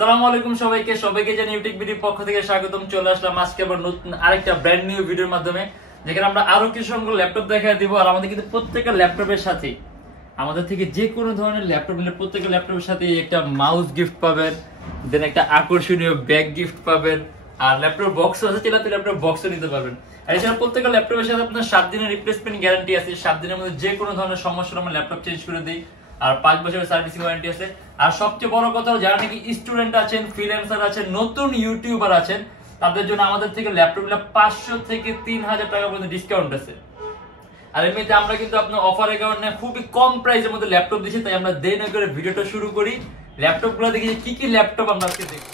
আসসালামু আলাইকুম সবাইকে জানি ইউটিউববিডি পক্ষ থেকে স্বাগতম। চলে আসলাম আজকে আবার নতুন আরেকটা ব্র্যান্ড নিউ ভিডিওর মাধ্যমে, যেখানে আমরা আরো কিছু সংখ্যক ল্যাপটপ দেখায় দিব। আর আমাদের কিন্তু প্রত্যেকটা ল্যাপটপের সাথে আমাদের থেকে যে কোনো ধরনের ল্যাপটপ নিলে প্রত্যেকটা ল্যাপটপের সাথে একটা মাউস গিফট পাবেন, দেন একটা আকর্ষণীয় ব্যাগ গিফট পাবেন, আর ল্যাপটপ বক্স আছে, চাইলে ল্যাপটপ বক্সও নিতে পারবেন। আর এছাড়া প্রত্যেকটা ল্যাপটপের সাথে আপনার 7 দিনের রিপ্লেসমেন্ট গ্যারান্টি আছে। 7 দিনের মধ্যে যে কোনো ধরনের সমস্যা আমরা ল্যাপটপ চেঞ্জ করে দিই, আর 5 বছরের সার্ভিসিং ওয়ারেন্টি আছে। আর সবচেয়ে বড় কথা, যারা নাকি স্টুডেন্ট আছেন, ফ্রিল্যান্সার আছেন, নতুন ইউটিউবার আছেন, তাদের জন্য আমাদের থেকে ল্যাপটপগুলো 500 থেকে 3000 টাকা পর্যন্ত ডিসকাউন্ট আছে। আর এমনিতে আমরা কিন্তু আপনার অফারের কারণে খুবই কম প্রাইসের মধ্যে ল্যাপটপ দিচ্ছি। তাই আমরা দেরি না করে ভিডিওটা শুরু করি। ল্যাপটপগুলো দেখি কি কি ল্যাপটপ আমরা আজকে দেখি।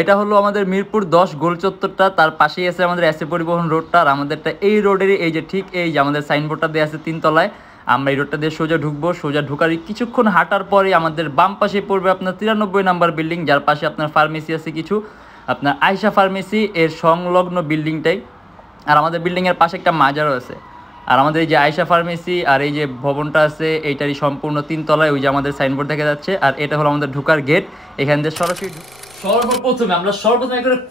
এটা হলো আমাদের মিরপুর 10 গোল চত্বরটা, তার পাশেই আছে আমাদের এসএ পরিবহন রোডটা। আর আমাদেরটা এই রোডেরই এই যে ঠিক এই যে আমাদের সাইনবোর্ডটা দেওয়া আছে 3 তলায়। আমরা এই রোডটা দিয়ে সোজা ঢুকবো। সোজা ঢুকার কিছুক্ষণ হাঁটার পরে আমাদের বাম পাশে পড়বে আপনার 93 নাম্বার বিল্ডিং, যার পাশে আপনার ফার্মেসি আছে কিছু, আপনার আয়শা ফার্মেসি এর সংলগ্ন বিল্ডিংটাই। আর আমাদের বিল্ডিংয়ের পাশে একটা মাজারও আছে। আর আমাদের এই যে আয়শা ফার্মেসি আর এই যে ভবনটা আছে এইটারই সম্পূর্ণ 3 তলায়, ওই যে আমাদের সাইনবোর্ড দেখা যাচ্ছে। আর এটা হলো আমাদের ঢুকার গেট। এখান থেকে সর্বপ্রথমে আমরা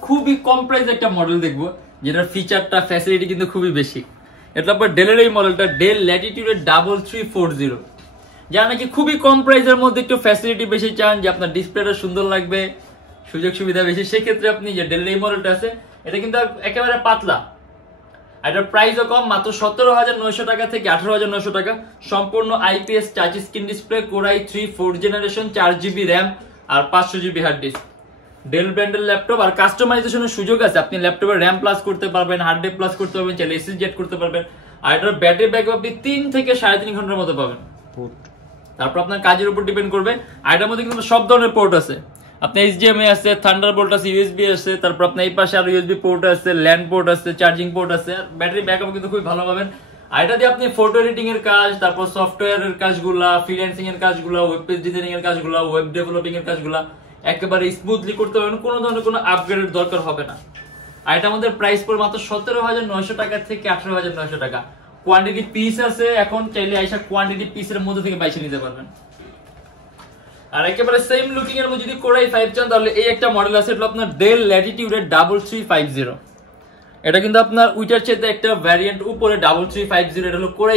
খুবই কম প্রাইসে একটা মডেল দেখবো, যেটার ফিচারটা ফ্যাসিলিটি কিন্তু খুবই বেশি। এটা আপনার ডেলের এই মডেলটা, ডেল ল্যাটিটিউড 3340, যারা নাকি খুবই কম প্রাইসের মধ্যে একটু ফ্যাসিলিটি বেশি চান, যে আপনার ডিসপ্লেটা সুন্দর লাগবে, সুযোগ সুবিধা বেশি, সেক্ষেত্রে আপনি যে ডেলের এই মডেলটা আছে, এটা কিন্তু একেবারে পাতলা। এটার প্রাইসও কম, মাত্র 17,900 টাকা থেকে 18,900 টাকা। সম্পূর্ণ IPS touch screen display, core i3 4th generation, 4GB RAM আর 500GB হার্ড ডিস্ক। ডেল ব্র্যান্ডের ল্যাপটপ। আর কাস্টমাইজেশনের সুযোগ আছে, আপনি ল্যাপটপে র্যাম প্লাস করতে পারবেন, হার্ড ডিস্ক প্লাস করতে পারবেন, চাইলে এসএসডি অ্যাড করতে পারবেন। আর এটার ব্যাটারি ব্যাকআপ আপনি 3 থেকে 3.5 ঘন্টার মতো পাবেন। তারপর আপনার কাজের উপর ডিপেন্ড করবে। আর এটার মধ্যে কিন্তু সব ধরনের পোর্ট আছে, আপনার এইচডিএমআই আছে, থান্ডারবোল্ট আছে, ইউএসবি আছে, তারপর আপনার এই পাশে আরো ইউএসবি পোর্ট আছে, ল্যান্ড পোর্ট আছে, চার্জিং পোর্ট আছে। আর ব্যাটারি ব্যাকআপ কিন্তু খুব ভালো পাবেন। আর এটা দিয়ে আপনি ফটো এডিটিং এর কাজ, তারপর সফটওয়্যারের কাজগুলা, ফ্রিল্যান্সিং এর কাজগুলা, ওয়েব পেজ ডিজাইনিং এর কাজগুলা, ওয়েব ডেভেলপিং এর কাজগুলা একেবারে স্মুথলি করতে পারবেন, কোনো ধরনের কোনো আপগ্রেডের দরকার হবে না। আর এটা আমাদের প্রাইস পড়ে মাত্র 17,900 টাকা থেকে 18,900 টাকা। কোয়ান্টিটি পিস আছে, এখন চাইলে আইসা কোয়ান্টিটি পিসের মধ্যে থেকে বাইছে নিতে পারবেন। আর একেবারে সেম লুকিং এর মধ্যে যদি কোর i5 চান, তাহলে এই একটা মডেল আছে, এটা আপনার ডেল ল্যাটিটিউড 3350। এটা কিন্তু আপনার উইটার চেয়ে একটা ভ্যারিয়েন্ট উপরে 3350। এটা হলো কোর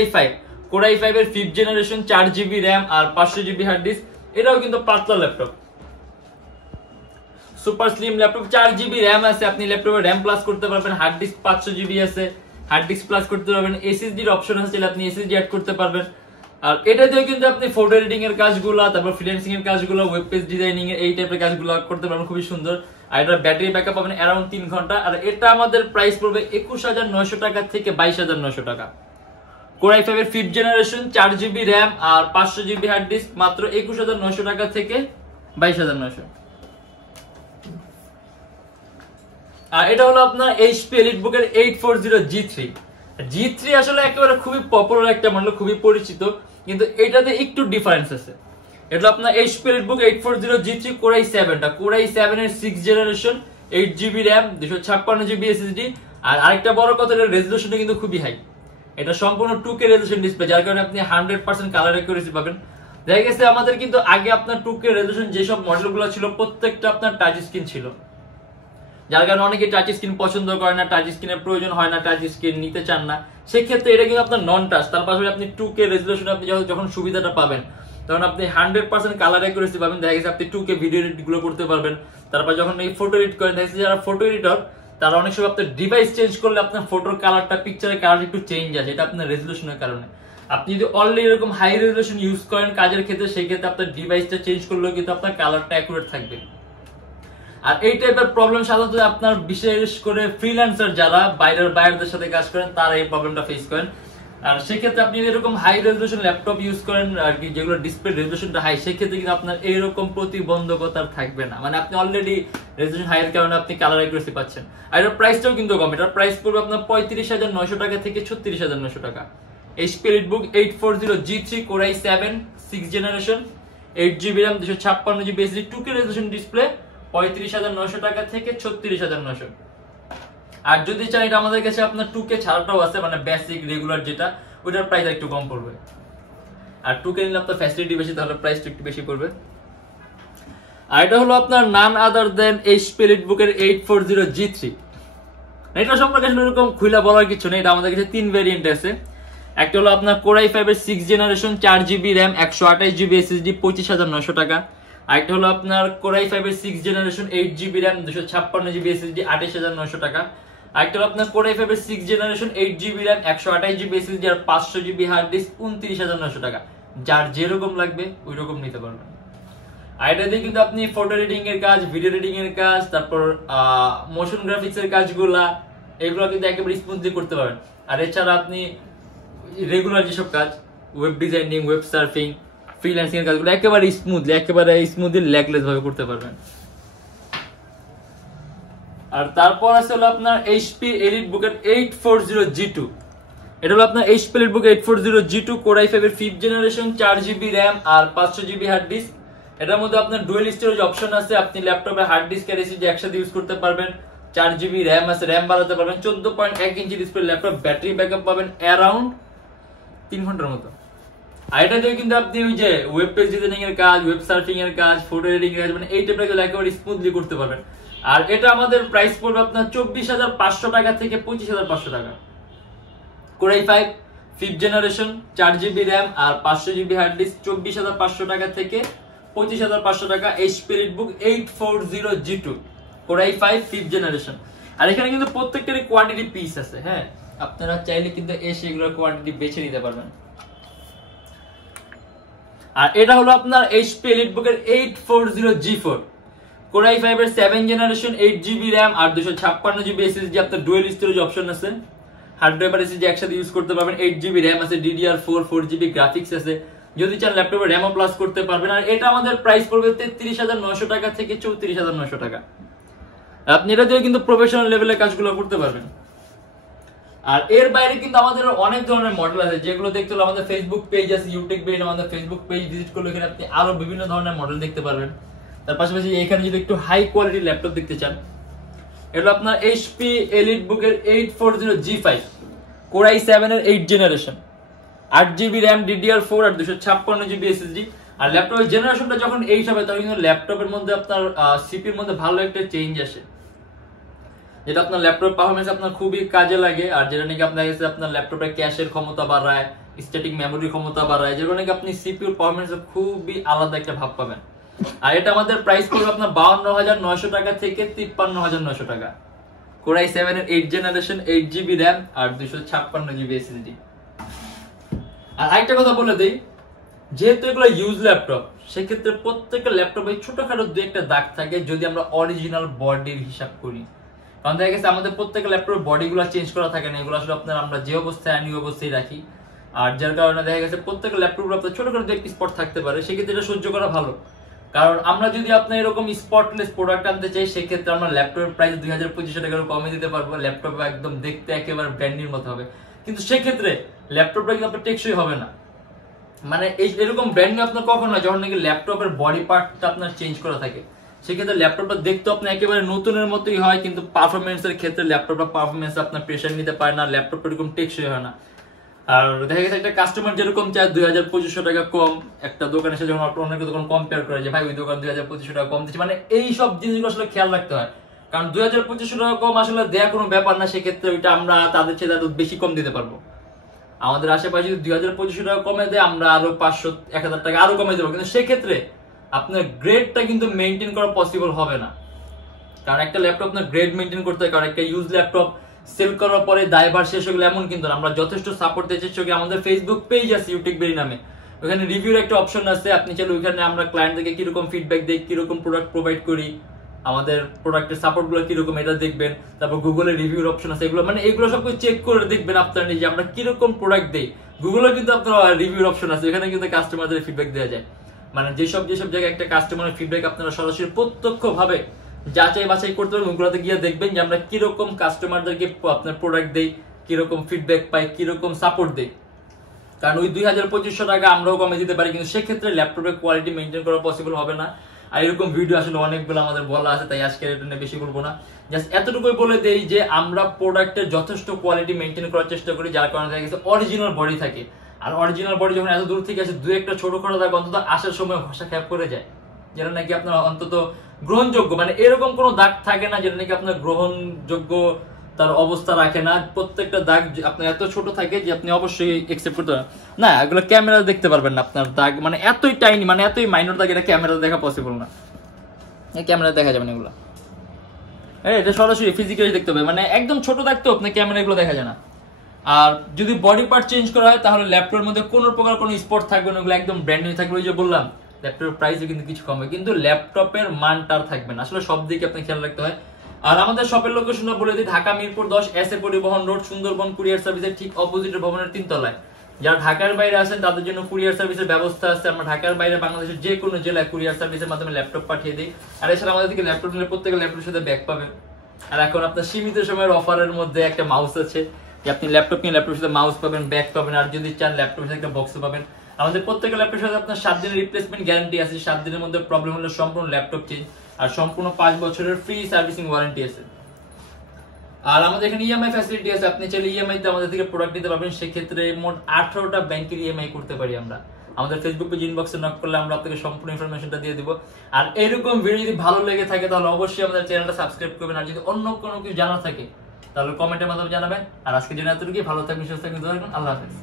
i5 এর 5th জেনারেশন, 4GB র্যাম আর 500GB হার্ড ডিস্ক। এটাও কিন্তু পাতলা laptop, super slim laptop. 4GB RAM আছে, আপনি ল্যাপটপে র্যাম প্লাস করতে পারবেন, হার্ড ডিস্ক 500GB আছে, হার্ড ডিস্ক প্লাস করতে পারবেন, এসএসডি এর অপশন আছে, আপনি এসএসডি অ্যাড করতে পারবেন। আর এটা দিয়ে কিন্তু আপনি ফটো এডিটিং এর কাজগুলো, তারপর ফ্রিল্যান্সিং এর কাজগুলো, ওয়েব পেজ ডিজাইনিং এর এই টাইপের কাজগুলো করতে পারবেন খুবই সুন্দর। আর এটার ব্যাটারি ব্যাকআপ পাবেন অ্যারাউন্ড 3 ঘন্টা। আর এটা আমাদের প্রাইস পড়বে 21,900 টাকা থেকে 22,900 টাকা। কোর i5 এর 5th জেনারেশন, 4GB র্যাম আর 500GB হার্ড ডিস্ক, মাত্র 21,900 টাকা থেকে 22,900। আর এটা হলো আপনার এইচপি এলিটবুক এর 840G3 আসলে একেবারে খুবই পপুলার একটা মডেল, খুবই পরিচিত, কিন্তু এটাতে একটু ডিফারেন্স আছে। এটা আপনার এইচপি এলিটবুক 840G3 কোর i7টা, কোর i7 এর 6th generation, 8GB RAM, 256GB SSD. আর আরেকটা বড় কথা, এর রেজোলিউশনটা কিন্তু খুবই হাই। এটা সম্পূর্ণ 2K রেজোলিউশন ডিসপ্লে, যার কারণে আপনি 100% কালার অ্যাকুরেসি পাবেন। দেখা গেছে আমাদের কিন্তু আগে আপনার 2K রেজোলিউশন যেসব মডেলগুলো ছিল, প্রত্যেকটা আপনার টাচ স্ক্রিন ছিল, যার কারণে অনেকে টাচ স্ক্রিন পছন্দ করে না, টাচ স্ক্রিনের প্রয়োজন হয় না, টাচ স্ক্রিন নিতে চান না। সেক্ষেত্রে এটা কিন্তু আপনার নন টাচ, তার পাশাপাশি আপনি 2K রেজোলিউশন আপনি যখন সুবিধাটা পাবেন, তখন আপনি 100% কালার অ্যাকুরেসি পাবেন। দেখা গেছে আপনি 2K ভিডিও এডিট গুলো করতে পারবেন। তারপর যখন এই ফটো এডিট করেন, দেখা যাচ্ছে যারা ফটো এডিটর, তারা অনেক সময় আপনার ডিভাইস চেঞ্জ করলে আপনার ফটোর কালারটা, পিকচারের কালার একটু চেঞ্জ আছে, এটা আপনার রেজোলিউশনের কারণে। আপনি যদি অলরেডি এরকম হাই রেজোলিউশন ইউজ করেন কাজের ক্ষেত্রে, সেই ক্ষেত্রে আপনার ডিভাইসটা চেঞ্জ করলেও কিন্তু আপনার কালারটা অ্যাকুরেট থাকবে। আর এই টাইপের প্রবলেম সাধারণত আপনার বিশেষ করে ফ্রিল্যান্সার যারা বাইরের সাথে কাজ করেন, তারা এই প্রবলেমটা ফেস করেন। আর সেক্ষেত্রে আপনি এরকম হাই রেজোলিউশন ল্যাপটপ ইউজ করেন আর কি, যেগুলো ডিসপ্লে রেজোলিউশনটা হাই, সেক্ষেত্রে কিন্তু আপনার এইরকম প্রতিবন্ধকতা থাকবে না, মানে আপনি অলরেডি রেজোলিউশন হাই এর কারণে আপনি কালার অ্যাকুরেসি পাচ্ছেন। আর এটার প্রাইসটাও কিন্তু কম, এটার প্রাইস পড়বে আপনার 35,900 টাকা থেকে 36,900 টাকা। HP EliteBook 840G3 core i7 6th generation, 8GB RAM, 256GB SSD, 2K resolution display, 35,900 টাকা থেকে 36,900। আর যদি চান এটা আমাদের কাছে আপনার 2K ছাড়াটাও আছে, মানে বেসিক রেগুলার যেটা, ওইটার প্রাইস একটু কম পড়বে। আর 2K নিলে আপনার ফ্যাসিলিটি বেশি, তাহলে প্রাইসটা একটু বেশি পড়বে। আর এটা হলো আপনার নান আদার দেন HP এলিটবুকের 840G3। এটা সম্পর্কে এরকম খুলে বলার কিছু নেই, এটা আমাদের কাছে 3 ভেরিয়েন্ট আছে। একটা হলো আপনার Core i5 এর 6 generation 4GB RAM 128GB SSD 25,900 টাকা। আরেকটা হলো আপনার Core i5 এর 6 generation 8GB RAM 256GB SSD 28,900 টাকা। আরেকটা হলো আপনার Core i5 এর 6 generation 8GB RAM 128GB SSD আর 500GB হার্ড ডিস্ক 29,900 টাকা। যার যেরকম লাগবে ওই রকম নিতে পারবেন। আর এটা দিয়ে কিন্তু আপনি ফটো এডিটিং এর কাজ, ভিডিও এডিটিং এর কাজ, তারপর মোশন গ্রাফিক্স এর কাজগুলা, এগুলো কিন্তু একেবারে স্মুথলি করতে পারবেন। আর এছাড়া আপনি রেগুলার যেসব কাজ, web designing, web surfing, freelancing এর কাজগুলো একেবারে স্মুথলি ল্যাগলেস ভাবে করতে পারবেন। আর তারপর আছে হলো আপনার HP এলিটবুকের 840G2। এটা হলো আপনার HP EliteBook 840G2 Core i5 এর 5th জেনারেশন 4GB RAM আর 500GB হার্ড ডিস্ক। এটার মধ্যে আপনার ডুয়াল স্টোরেজ অপশন আছে, আপনি ল্যাপটপে হার্ড ডিস্ক আর SSD একসাথে ইউজ করতে পারবেন। 4GB RAM আছে, RAM বাড়াতে পারবেন। 14.1 inch display laptop, battery backup পাবেন অ্যারাউন্ড 3 ঘন্টার মতো। আর এটা দিয়ে কিন্তু আপনি ওই যে ওয়েব পেজ ডিজাইনিং এর কাজ, ওয়েব সার্ফিং এর কাজ, ফটো এডিটিং এর কাজ, মানে এই টাইপের কাজ একেবারে স্মুথলি করতে পারবেন। আর এটা আমাদের প্রাইস পড়বে আপনার 24,500 টাকা থেকে 25,500 টাকা। Core i5 5th generation 4GB RAM আর 500GB হার্ড ডিস্ক 24,500 টাকা থেকে 25,500 টাকা। HP EliteBook 840G2 Core i5 5th generation. আর এখানে কিন্তু প্রত্যেকটারই কোয়ান্টিটি পিস আছে। হ্যাঁ, আপনারা চাইলে কিন্তু এসে এগুলোর কোয়ান্টিটি বেছে নিতে পারবেন। আর এটা হলো আপনার HP এলিটবুকের 840G4 Core i5 এর 7 জেনারেশন 8GB RAM আর 256GB SSD, আপনার ডুয়াল স্টোরেজ অপশন আছে, হার্ড ড্রাইভ আর SSD একসাথে ইউজ করতে পারবেন। 8GB RAM আছে, DDR4 4GB গ্রাফিক্স আছে, যদি চান ল্যাপটপে RAM প্লাস করতে পারবেন। আর এটা আমাদের প্রাইস পড়বে 33,900 টাকা থেকে 34,900 টাকা। আপনি এটা দিয়ে কিন্তু প্রফেশনাল লেভেলের কাজগুলো করতে পারবেন। আর এর বাইরে কিন্তু আমাদের অনেক ধরনের মডেল আছে, যেগুলো দেখতে হলে আমাদের ফেসবুক পেজ আছে, Youtechbd, আমাদের ফেসবুক পেজ ভিজিট করলে এখানে আপনি আরো বিভিন্ন ধরনের মডেল দেখতে পারবেন। তার পাশাপাশি এখানে যদি একটু হাই কোয়ালিটির ল্যাপটপ দেখতে চান, এটা আপনার HP এলিটবুকের 840G5 Core i7 এর 8th generation 8GB RAM DDR4 আর 256GB SSD। আর ল্যাপটপের জেনারেশনটা যখন 8 হবে তখন কিন্তু ল্যাপটপের মধ্যে আপনার সিপিইউর মধ্যে ভালো একটা চেঞ্জ আসে, যেটা আপনার ল্যাপটপ পারফরম্যান্স আপনার খুবই কাজে লাগে। আর যেটা নাকি আপনার কাছে আপনার ল্যাপটপের ক্যাশের ক্ষমতা বাড়ায়, স্ট্যাটিক মেমোরি ক্ষমতা বাড়ায়, যেটা নাকি আপনি সিপিইউর পারফরম্যান্সে খুবই আলাদা একটা ভাব পাবেন। আর এটা আমাদের প্রাইস পড়বে আপনার 52,900 টাকা থেকে 53,900 টাকা। Core i7 এর 8th জেনারেশন 8GB RAM আর 256GB SSD। আর আরেকটা কথা বলে দেই, যেহেতু এগুলো ইউজ ল্যাপটপ, সেক্ষেত্রে প্রত্যেকটা ল্যাপটপে ছোটখাটো দু একটা দাগ থাকে যদি আমরা অরিজিনাল বডির হিসাব করি। কারণ দেখা গেছে আমাদের প্রত্যেকটা ল্যাপটপের বডিগুলো চেঞ্জ করা থাকে না, এগুলো আসলে আপনার আমরা যে অবস্থায় আনি অবস্থায় রাখি। আর যার কারণে দেখা গেছে প্রত্যেকটা ল্যাপটপে আপনার ছোটখাটো দু একটা স্পট থাকতে পারে, সেক্ষেত্রে এটা সহ্য করা ভালো। কারণ আমরা যদি আপনার এরকম স্পটলেস প্রোডাক্ট আনতে চাই, সেক্ষেত্রে আমরা ল্যাপটপের প্রাইস 2,500 টাকা কমে দিতে পারবো, ল্যাপটপ একদম দেখতে একেবারে ব্র্যান্ড মতো হবে। কিন্তু সেক্ষেত্রে ল্যাপটপটা কিন্তু আপনার টেকসই হবে না। মানে এরকম ব্র্যান্ড নিউ আপনার কখন হয়, যখন নাকি ল্যাপটপের বডি পার্টটা আপনার চেঞ্জ করা থাকে, সেক্ষেত্রে ল্যাপটপটা দেখতে আপনার একেবারে নতুনের মতোই হয়, কিন্তু পারফরমেন্সের ক্ষেত্রে ল্যাপটপটা পারফরমেন্স আপনার প্রেশার নিতে পারে না, ল্যাপটপটা এরকম টেকসই হয় না। আর দেখা গেছে একটা কাস্টমার যেরকম চায় 2,500 টাকা কম, একটা দোকানের সাথে যখন অনেক দোকান কম্পেয়ার করে যে ভাই ওই দোকান 2,500 টাকা কম দিচ্ছে, মানে এই সব জিনিসগুলো আসলে খেয়াল রাখতে হয়। কারণ 2,500 টাকা কম আসলে দেয়া কোনো ব্যাপার না, সেক্ষেত্রে ওইটা আমরা তাদের চেয়ে আরো বেশি কম দিতে পারবো। আমাদের আশেপাশে যদি 2,500 টাকা কমে দেয়, আমরা আরো 500-1,000 টাকা আরো কমে দেবো, কিন্তু সেক্ষেত্রে আপনার গ্রেডটা কিন্তু মেনটেন করা পসিবল হবে না। কারণ একটা ল্যাপটপ আপনার গ্রেড মেনটেন করতে হয়, কারণ একটা ইউজ ল্যাপটপ সেল করার পরে দায়ভার শেষ হয়ে গেলে এমন কিন্তু আমরা যথেষ্ট সাপোর্ট দিতে চেষ্টা করি। আমাদের ফেসবুক পেজ আছে Youtechbd নামে, ওখানে রিভিউর একটা অপশন আছে, আপনি চাইলে ওইখানে আমরা ক্লায়েন্টদেরকে কিরকম ফিডব্যাক দিই, কিরকম প্রোডাক্ট প্রোভাইড করি, আমাদের প্রোডাক্টের সাপোর্ট গুলো কিরকম এটা দেখবেন। তারপর গুগলের রিভিউর অপশন আছে, এগুলো মানে এগুলো সব চেক করে দেখবেন আপনারা নিজে আমরা কিরকম প্রোডাক্ট দেই। গুগলে কিন্তু আপনার রিভিউর অপশন আছে, এখানে কিন্তু কাস্টমারদের ফিডব্যাক দেওয়া যায়। মানে যেসব জায়গায় একটা কাস্টমারের ফিডব্যাক আপনারা সরাসরি প্রত্যক্ষ ভাবে যাচাই বাছাই করতে পারবেন, ওগুলোতে গিয়ে দেখবেন যে আমরা কিরকম কাস্টমারদেরকে আপনার প্রোডাক্ট দেই, কিরকম ফিডব্যাক পাই, কিরকম সাপোর্ট দেই। কারণ ওই 2,500 টাকা আমরাও কমে দিতে পারি, কিন্তু সেক্ষেত্রে ল্যাপটপের কোয়ালিটি মেনটেন করা পসিবল হবে না। আর এরকম ভিডিও আসলে অনেকগুলো আমাদের বলা আছে, তাই আজকে এটা নিয়ে বেশি বলবো না। জাস্ট এতটুকুই বলে দেই যে আমরা প্রোডাক্টের যথেষ্ট কোয়ালিটি মেনটেন করার চেষ্টা করি, যার কারণে দেখা গেছে অরিজিনাল বডি থাকে। আর অরিজিনাল বডি যখন এত দূর থেকে আসে, দু একটা ছোটখাটো দাগ অন্তত আসার সময় ভাষা খ্যাপ করে যায়, যেটা নাকি আপনার অন্তত গ্রহণযোগ্য, মানে এরকম কোনো দাগ থাকে না যেটা নাকি আপনার গ্রহণযোগ্য তার অবস্থা রাখে না। প্রত্যেকটা দাগ আপনার এত ছোট থাকে যে আপনি অবশ্যই একসেপ্ট করতে পারেন না। এগুলো ক্যামেরা দেখতে পারবেন না আপনার দাগ, মানে এতই টাইনি, মানে এতই মাইনর দাগ, এটা ক্যামেরা দেখা পসিবল না, ক্যামেরা দেখা যাবে না এগুলো। এটা সরাসরি ফিজিক্যালি দেখতে হবে, মানে একদম ছোট দাগ তো আপনার ক্যামেরা এগুলো দেখা যায় না। আর যদি বডি পার্ট চেঞ্জ করা হয় তাহলে ল্যাপটপের মধ্যে কোনো প্রকার কোনো স্পট থাকবে না, ওগুলো একদম ব্র্যান্ড নিউ থাকবে। ওই যে বললাম ল্যাপটপের প্রাইসও কিন্তু কিছু কমবে, কিন্তু ল্যাপটপের মানটা থাকবে না। আসলে সব দিকে আপনি খেয়াল রাখতে হয়। আর আমাদের শপের লোকেশনটা বলে দিই, ঢাকা মিরপুর 10 এসএ পরিবহন রোড, সুন্দরবন কুরিয়ার সার্ভিসের ঠিক অপোজিট ভবনের 3 তলায়। যারা ঢাকার বাইরে আছেন তাদের জন্য কুরিয়ার সার্ভিসের ব্যবস্থা আছে। আমরা ঢাকার বাইরে বাংলাদেশের যে কোনো জেলায় কুরিয়ার সার্ভিসের মাধ্যমে ল্যাপটপ পাঠিয়ে দিই। আর এছাড়া আমাদের থেকে ল্যাপটপ নিলে প্রত্যেকের ল্যাপটপের সাথে ব্যাগ পাবেন। আর এখন আপনার সীমিত সময়ের অফারের মধ্যে একটা মাউস আছে, যে আপনি ল্যাপটপ কিনে ল্যাপটপের সাথে মাউস পাবেন, ব্যাগ পাবেন, আর যদি চান ল্যাপটপের সাথে একটা বক্স পাবেন। আমাদের প্রত্যেকটা ল্যাপটপের সাথে আপনার 7 দিনের রিপ্লেসমেন্ট গ্যারান্টি আছে। 7 দিনের মধ্যে প্রবলেম হলে সম্পূর্ণ ল্যাপটপ চেঞ্জ, আর সম্পূর্ণ 5 বছরের ফ্রি সার্ভিসিং ওয়ারেন্টি আছে। আর আমাদের এখানে ইএমআই ফ্যাসিলিটি আছে, আপনি চাইলে ইএমআই তে আমাদের থেকে প্রোডাক্ট নিতে পারবেন। সেক্ষেত্রে মোট 18টা ব্যাংকের ইএমআই করতে পারি আমরা। আমাদের ফেসবুক পেজ ইনবক্সে নক করলে আমরা আপনাকে সম্পূর্ণ ইনফরমেশনটা দিয়ে দিব। আর এরকম ভিডিও যদি ভালো লেগে থাকে তাহলে অবশ্যই আমাদের চ্যানেলটা সাবস্ক্রাইব করবেন। আর যদি অন্য কোনো কিছু জানার থাকে তাহলে কমেন্টের মাধ্যমে জানাবেন। আর আজকে জন্য এতটুকুই, ভালো থাকবেন, সুস্থ থাকবেন, আল্লাহ হাফেজ।